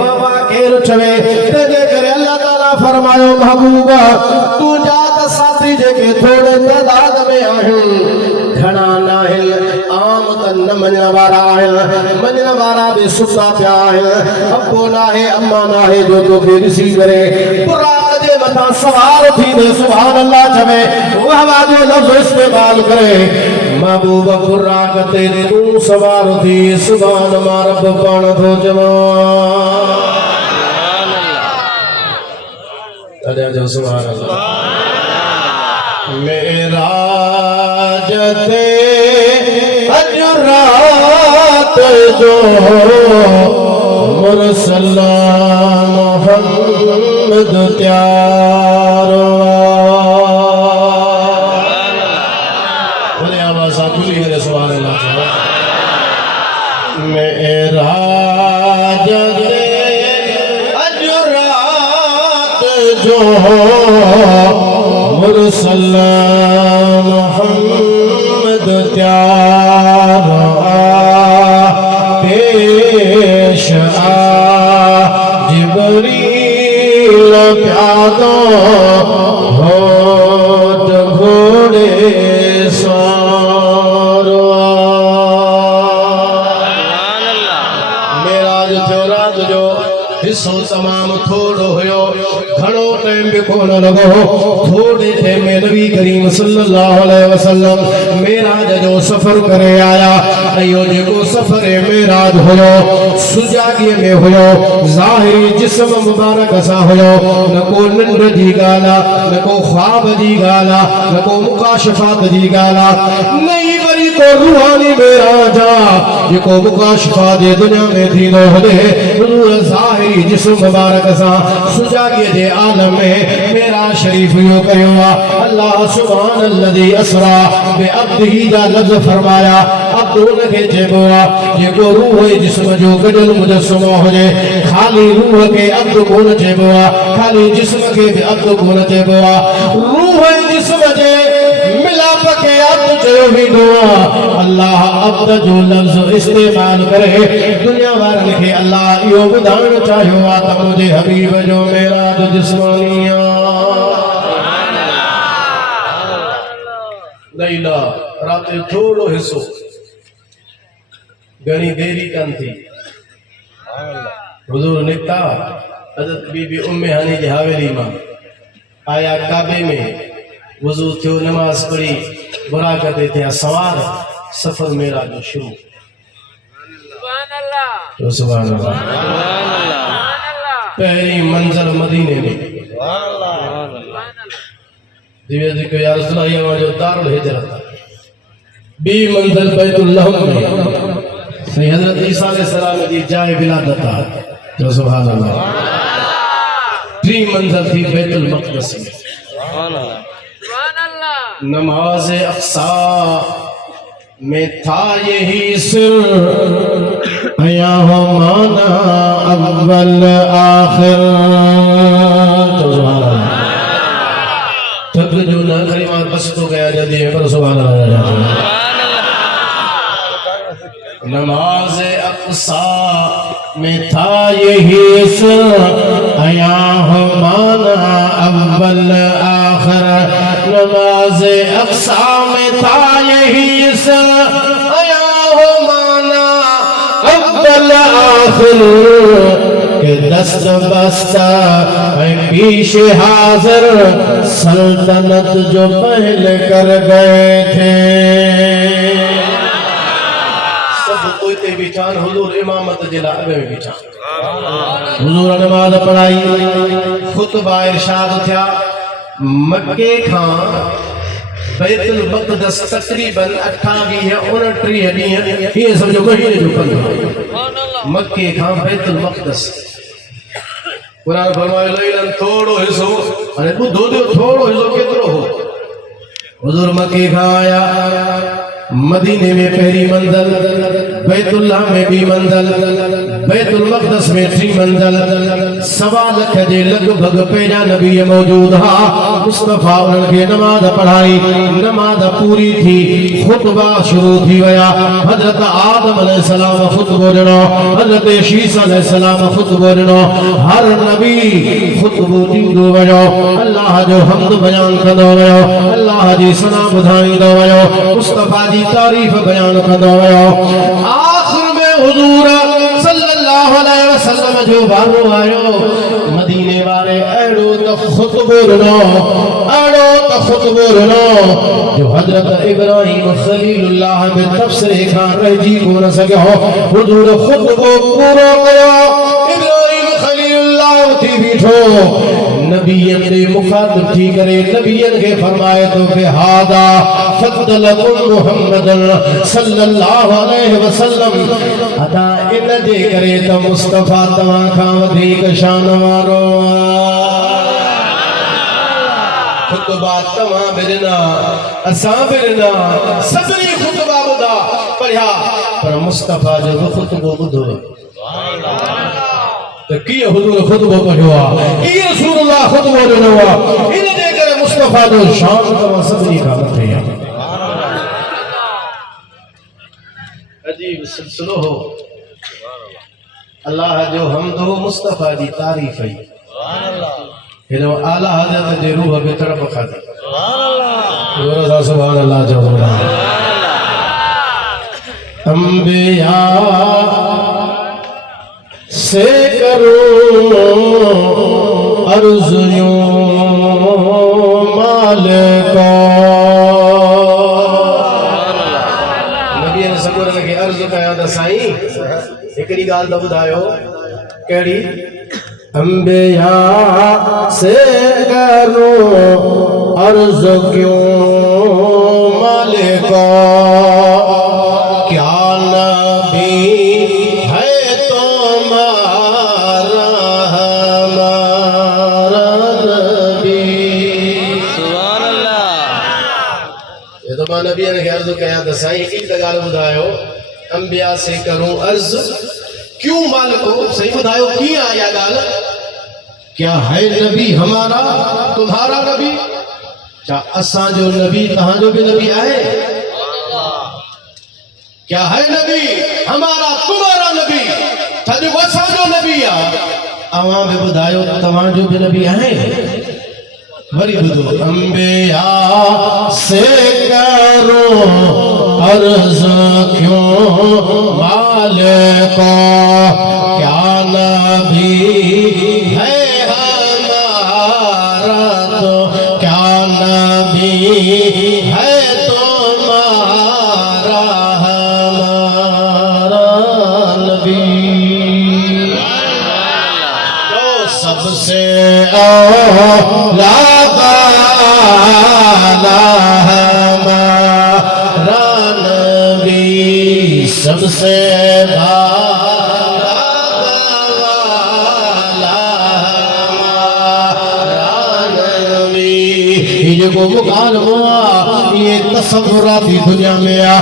वाह केरु चवे तंहिंजे करे अल्लाह ताला फरमायो महबूबा तुंहिंजा त साथी जेके थोड़े तइदाद में आहिनि घणा नाहिन आम त न मञण वारा आहिनि मञण वारा बि सुठा पिया आहिनि अबो नाहे अम्मा नाहे जो तोखे ॾिसी करे बुराक जे मथां सवार थींदे सुभान अल्लाह चवे वाह जो लफ़्ज़ इस्तेमाल करे महबूब बुराक ते तूं सवार थी सुभान मां रब पाण थो चवां अरे जो सुभान अल्लाह मेराज ते अज रात जो मुरसला मोहम्मद त्यार बोले आवाज आप बोली मेरे सुभान अल्लाह मेराज ते जो मुरसला मोहम्मद त्यार पेश आ जिब्रील प्यादो होठ घोड़े सारो मेराज थियो रात जो हिस्सो तमाम थोड़ो हुयो घणो टाइम भी कोन लॻो थोड़े टाइम में नबी करीम सल्लल्लाहु अलैहि वसल्लम मेराज जो सफ़र करे आया इहो जेको सफ़र मेराज हुयो सुजाॻीअ में हुयो ज़ाहिरी जिस्म मुबारक सां हुयो न को निंड जी ॻाल्हि आहे न को ख्वाब जी ॻाल्हि आहे न को मुकाशफात जी ॻाल्हि आहे नहीं वरी को रूहानी मेराज आहे जेको मुकाशफात जे दुनिया में थींदो हुजे ज़ाहिरी जिस्म मुबारक सां सुजाॻीअ जे आलम में मेरा शरीफ यो कयो अल्लाह सुभान अल्लज़ी असरा बे अब्दिही जा लफ्ज़ फरमाया अब्द उनखे चइबो आहे जेको रूह जिस्म जो गॾियल मुजस्समो हुजे खाली रूह खे अब्द कोन चइबो आहे खाली जिस्म खे बि अब्द कोन चइबो आहे रूह जिस्म जे मिलाप खे अब्द चयो वेंदो आहे अल्लाह अब्द जो लफ्ज़ इस्तेमाल करे दुनिया वारनि खे अल्लाह इहो ॿुधाइणु चाहियो आहे त मुंहिंजे हबीब जो मेराज जिस्मानी लैला रात जो थोड़ो हिस्सो घणी देरी कन थी हुजूर निकता हज़रत बीबी उम्मे हानी जी हवेली मां आया काबे में वज़ू थियो नमाज पढ़ी बुराक ते थिया सवार सफ़र मेरा जो शुरू सुभान अल्लाह पहली मंजिल मदीने में दिव्य जी को यार रसूल अल्लाह हमारे दारुल हिजरत बी मंजिल बैतुल्लाह में सही हजरत ईसा अलैहिस्सलाम की जाए विलादत जो सुभान अल्लाह त्री मंजिल थी बैतुल मक़दस में सुभान अल्लाह नमाज अक़सा में था यही सिर या माना अव्वल आखिर तब जो ना करीमा बस तो गया जल्दी है पर सुभान अल्लाह नमाज अक़सा में था यही या माना अव्वल आखिर नमाज अक़सा में था यही या माना अव्वल आखिर के दस्त बस्ता पीश हाजिर सल्तनत जो पहले कर गए थे सब कोई ते बिचान हुजूर इमामत जे लाग में बिचान हुजूर नमाज पढ़ाई खुतबा इरशाद थिया मक्के खां बैतुल मक़दस तकरीबन 28-29 ॾींहं ये समझो महीने जो पंधु मक्के खां बैतुल मक़दस कुरान फरमाए लैलन थोड़ो हिस्सो अरे ॿुधो थियो थोड़ो हिस्सो केतिरो हो हुजूर मक्के खां आया मदीने में पहली मंजिल, बैतुल्लाह में भी मंजिल, बैतुल मक़दस में 3 मंजिल, 1.25 लाख जे लगभग पहिरियां नबी मौजूद हा। मुस्तफा उन्हनि खे नमाज पढ़ाई, नमाज पूरी थी, खुतबा शुरू थी विया। हजरत आदम अलैहिस्सलाम खुतबो ॾिनो, हजरत शीस अलैहिस्सलाम खुतबो ॾिनो। हर नबी खुतबो ॾींदो वियो, अल्लाह जो हम्द बयान कंदो वियो, अल्लाह जी सना ॿुधाईंदो वियो, मुस्तफा जी तारीफ़ बयान कंदो वियो। आखिर में हुजूर सल्लल्लाहु अलैहि वसल्लम जो बारो आयो। मदीने वारे अहिड़ो त खुतबो ॾिनो, अहिड़ो त खुतबो ॾिनो जो हजरत इब्राहिम खलीलुल्लाह में तबसरे खां रहिजी कोन सघियो। हुजूर खुतबो पूरो कयो, इब्राहिम खलीलुल्लाह उथी बीठो, नबियन दे मुखातिब थी करे नबियन के फरमाए तो के हादा फद्दलकुम मुहम्मदन सल्लल्लाहु अलैहि वसल्लम। अदा इन जे करे त मुस्तफा तवा खां वधीक शान वारो। खुतबा तवा बिरना असा बिरना सभनी खुतबा ॿुधा पढ़िया, पर मुस्तफा जो खुतबो ॿुधो। तो कीअं हुजूर खुतबो पढ़ियो आहे, कीअं रसूलुल्लाह खुतबो ॾिनो आहे, इन जे करे मुस्तफा जो शान तव्हां सभिनी खां मथे आहे। अजीब सिलसिलो हो, अल्लाह जो हम्द हो, मुस्तफा जी तारीफ़ हुई। हेॾो आला हज़रत जे रूह में तड़प खाधी। सुभान अल्लाह जो अंबिया से करूं अर्ज़ यूं मालिका। नबी ने सगोर के अर्ज़ कया त साईं हिकड़ी गाल त ॿुधायो, कहिड़ी? अंबिया से करूं अर्ज़ क्यों मालिका, क्या नबी है तुम्हारा हमारा नबी। सुभान अल्लाह। ये तो मां नबी ने अर्ज़ कया त साईं हिकड़ी त ॻाल्हि ॿुधायो, अंबिया से करूं अर्ज़ क्यों मालिको, सही ॿुधायो कीअं आहे इहा ॻाल्हि? क्या है नबी हमारा तुम्हारा नबी? क्या असां जो नबी तहां जो भी नबी आहे? क्या है नबी हमारा तुम्हारा नबी? था जो असां जो नबी आहे, अवां भी ॿुधायो तव्हां जो भी नबी आहे? वरी ॿुधो, अंबिया से करो अर्ज़ क्यों मालिको, क्या नबी है हमारा, तो क्या नबी है तुम्हारा हमारा नबी। जो सबसे औला हमारा नबी, सबसे को मुकाल हुआ ये तसव्वुराती दुनिया में आ,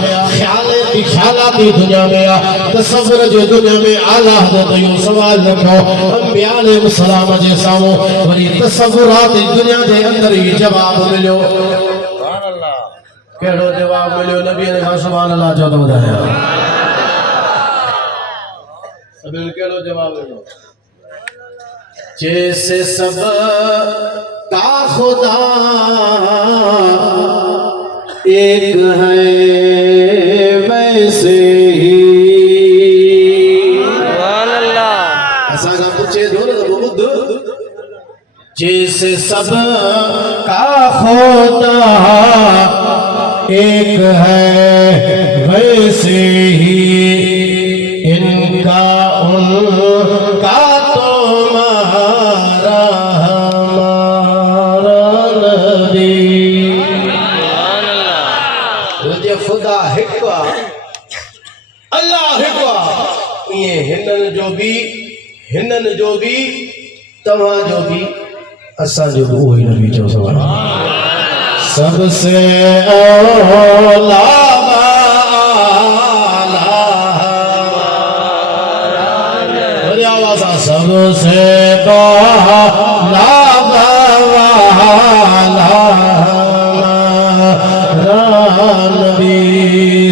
ख्यालाती दुनिया में आ, तसव्वुर जे दुनिया में आला हज़रत यो सवाल रखो अंबिया अलैहिस्सलाम जे साम्हूं, वरी तसव्वुराती दुनिया जे अंदर ही जवाब मिलियो। सुभान अल्लाह। कहिड़ो जवाब मिलियो? नबी ने कहा सुभान अल्लाह जो ॿुधाया। सभिनि कहिड़ो जवाब मिलियो? जैसे सब का खुदा एक है वैसे ही। सुभान अल्लाह। ऐसा ना पूछे दो ना तो बुद्ध। जैसे सब का खुदा एक है वैसे ही इनका उनका हिनन जो भी तव्हां जो भी असां जो भी वही नबी जो सबसे औला से बाला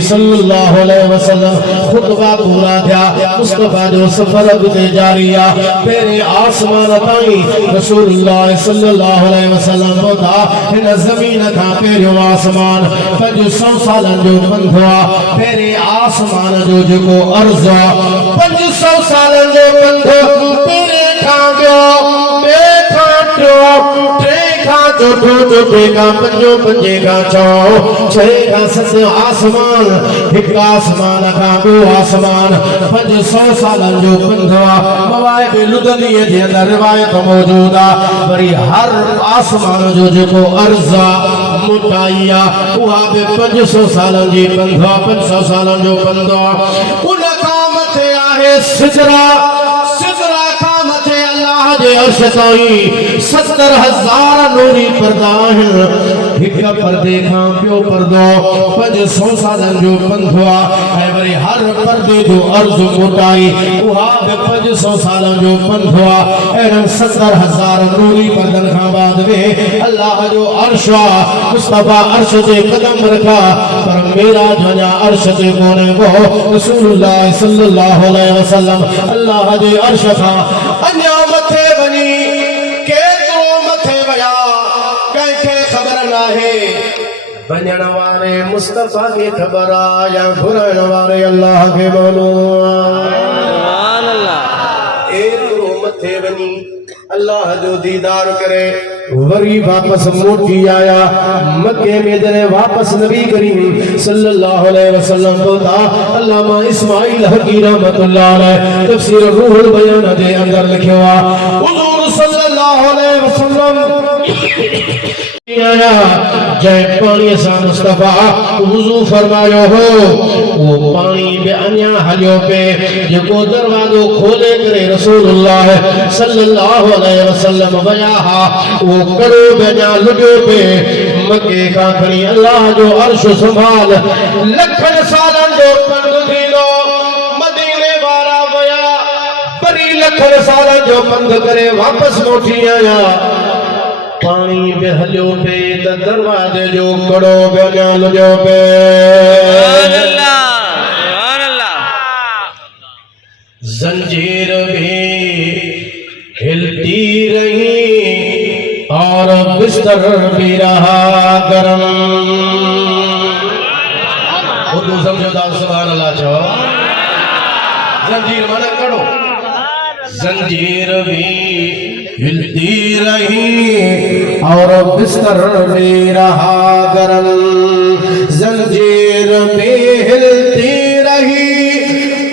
सल्लल्लाहु अलैहि वसल्लम खुतबा पूरा थिया मुस्तफा जो सफर ते जारिया तेरे आसमान ताई रसूलुल्लाह सल्लल्लाहु अलैहि वसल्लम बोता इन जमीन का पेरो आसमान 500 सालन जो बंधवा तेरे आसमान जो जो अर्ज 500 सालन जो बंध तेरे खागो का पंजो पंजे का चौ छह का सत आसमान एक आसमान का वो आसमान 500 साल जो बंधवा मवाए लुदनीय जे अंदर रिवायत मौजूदा वरी हर आसमान जो को अर्जा मुटाइया उहा बे 500 साल जी बंधवा 500 साल जो बंधवा उन काम थे आहे सिजरा जे अर्श ताई 70,000 नूरी पर्दा एक पर्दे खां पियो पर्दो 500 सालन जो बंधवा है वरी हर पर्दे जो अर्ज मोटाई उहा 500 सालन जो बंधवा एरन 70,000 नूरी पर्दन खां बाद में अल्लाह जो अर्श मुस्तफा अर्श ते कदम रखा पर मेरा जना अर्श ते कोने को रसूलुल्लाह सल्लल्लाहु अलैहि वसल्लम अल्लाह जे अर्श खां अन्या मथे बनी के तो मथे वया कंखे खबर ना है वजन वाले मुस्तफा के खबर या घुरन वाले अल्लाह के मालूम सुभान अल्लाह ए तो मथे बनी अल्लाह जो दीदार करे वरी वापस मोटी आया मक्के में जने वापस नबी करीम सल्लल्लाहु अलैहि वसल्लम बोला अल्लामा इस्माइल हकी रहमतुल्लाह अलैह तफसीर रूहुल बयान दे अंदर लिखियो आ हुजूर सल्लल्लाहु अलैहि वसल्लम आया जय पानी सा मुस्तफा वुजू फरमायो हो वो पानी बे अन्या हलियो पे जो दरवाजो खोले करे रसूलुल्लाह सल्लल्लाहु अलैहि वसल्लम वया वो करो बना लुडियो पे मक्के का खड़ी अल्लाह जो अर्श संभाल लखन सालन जो पंड थीलो मदीने वाला वया बड़ी लखन सालन जो बंद करे वापस मोटी आया पानी बहलियो पे दरवाजे जो कड़ो बना लुडियो पे सुभान अल्लाह जंजीर भी हिलती रही और बिस्तर भी रहा गरम उर्दू समझो सुभान अल्लाह छो जंजीर माने कड़ो जंजीर भी हिलती रही और बिस्तर भी रहा गरम जंजीर भी हिलती रही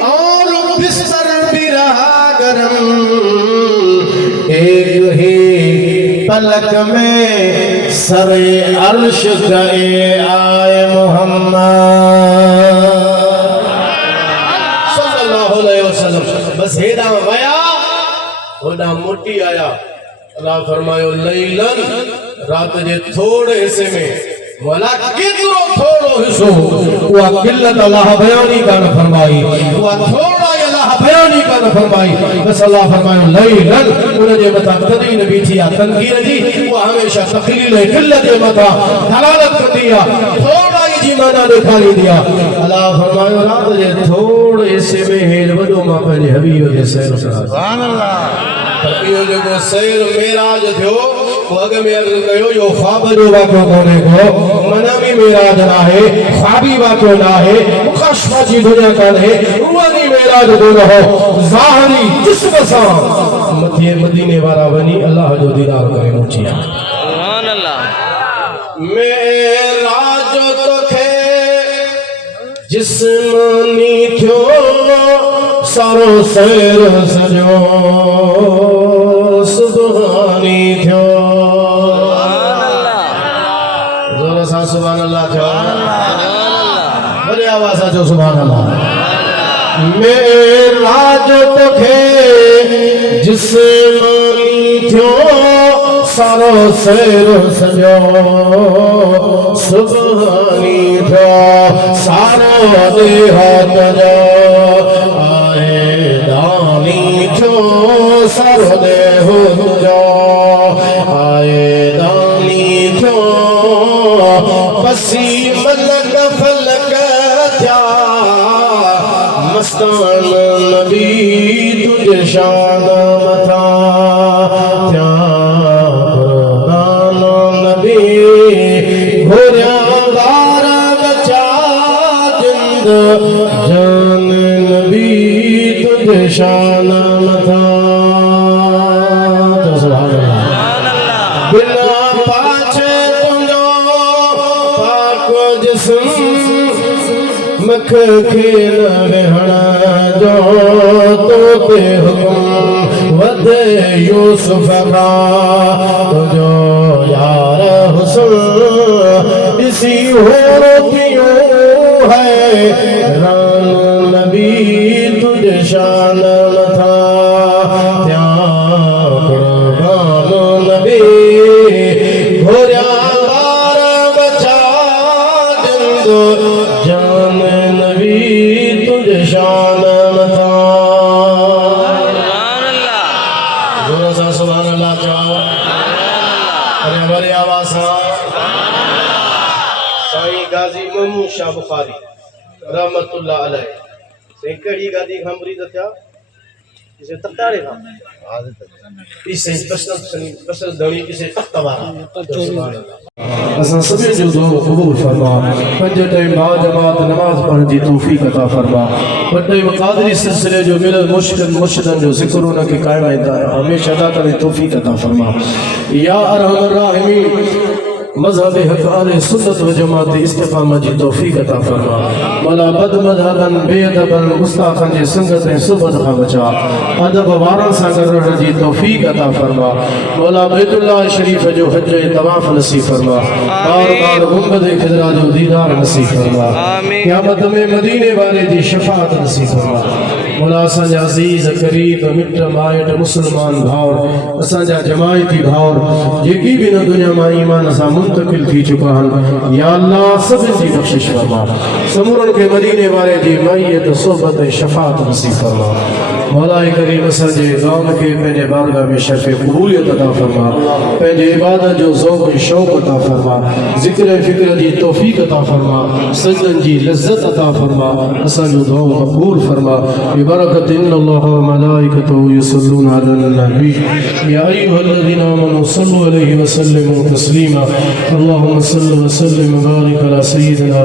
और बिस्तर भी रहा गरम एक ही पलक में सरे अर्श गए आए मोहम्मद सल्लल्लाहु अलैहि वसल्लम बस हेदा वया होदा मोटी आया अल्लाह फरमायो लैलन रात जे थोड़े हिस्से में वाला केतरो थोड़ो हिस्सो वा किल्लत अल्लाह बयानी का न फरमाई वा थोड़ा अल्लाह बयानी का न फरमाई बस अल्लाह फरमायो लैलन उन जे मथा कदी नबी थिया तनकीर जी वो हमेशा तकलील किल्लत जे मथा दलालत करदिया थोड़ा ही जी माना दिखाई दिया अल्लाह फरमायो रात जे थोड़े हिस्से में हेल वडो मा पंहिंजे हबीब के सैर सुभान अल्लाह यो जो सैर मेराज थियो वग में अर्ज कयो यो ख्वाब जो वाक़ो कोने को मना भी मेराज ना है ख्वाबी वाक़ो ना है मुकाशफा जी दुनिया का है रूहानी मेराज दो रहो ज़ाहरी जिस्म सा मथे मदीने वाला बनी अल्लाह जो दीदार करे मुचिया सुभान अल्लाह मेराज तो खे जिस्मानी थियो सारो सैर सजो सुभानी थियो जोर सा सुभान अल्लाह थियो बड़े आवाज से सुभान अल्लाह मेरा जो तोखे जिस्मानी थियो सारो सैर सजो सुभानी थियो सारो देह तजो आए दानी थियो सारो आए दानी थियो पसी मलक फलक थिया मस्तान नबी तुझे शान मथा थिया कुर्बान नबी घोरिया वार बचा जिंद जान नबी तुझे शान मथा बिना पाछे तुझो पाक जिस्म मख खे न वेहणा जो तो ते हुक्म वधे यूसुफ का तुझो यार हुस्न इसी हो क्यों है रान नबी तुझे शान मथा त्या कुर्बान नबी घोरिया वार बचा जिंद जान नबी तुझे शान मथा जोर से सुभान अल्लाह चढ़ाओ अरे हमारी आवाज साईं गाजी महमूद शाह बुखारी रहमतुल्लाह अलैह से कड़ी गादी खंबरी दत्या इसे तख्तारे का इसे बसल दड़ी इसे तख्तवारा असा सभी जो दुआ कबूल फरमा पंज टाइम बाद जमात नमाज पढ़ने की तौफीक अता फरमा बड़े वकादरी सिलसिले जो मिलल मुर्शिदन जो जिक्र उनके कायम रहता है हमेशा अदा करने तौफीक अता फरमा या अरहमर राहिमीन मज़हब हक़ आले सुन्नत व जमात इस्तिक़ामत जी तौफीक अता फरमा मौला बद मज़हबन बेअदबन गुस्ताखन जे संगत ऐं सुबत खां बचा अदब वारन सां गॾु जी तौफीक अता फरमा मौला बैतुल्लाह शरीफ जो हज ऐं तवाफ़ नसीब फरमा बार बार गुंबद ख़िज़रा जो दीदार नसीब फरमा क़यामत में मदीने वाले जी शफ़ाअत नसीब फरमा मौला असांजा अज़ीज़ क़रीब मिट माइट मुस्लमान भाउर असांजा जमायती भाउर जेकी भी न दुनिया मां ईमान सां मुंतकिल थी चुका हन या अल्लाह सभिनी जी बख़्शिश फरमा समूरन के मदीने वाले जी मैयत सोबत ऐं शफ़ाअत नसीब फरमा मौला करीम असांजे गाम के पंहिंजे बारगाह में शर्फ़ क़बूलियत अता फरमा पंहिंजे इबादत जो ज़ौक़ ऐं शौक़ अता फरमा ज़िक्र ऐं फ़िक्र जी तौफ़ीक अता फरमा सजदन जी लज़्ज़त अता फरमा असांजो दुआ क़बूल फरमा बिबरकत इन्नल्लाह व मलाइकतहु युसल्लूना अलन नबी या अय्युहल्लज़ीना आमनू सल्लु अलैहि व सल्लिमू तस्लीमा अल्लाहुम्मा सल्लि व सल्लिम व बारिक अला सय्यिदिना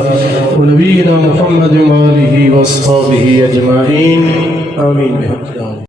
व नबीना मुहम्मद व आलिहि व अस्हाबिहि अजमाइन आमीन।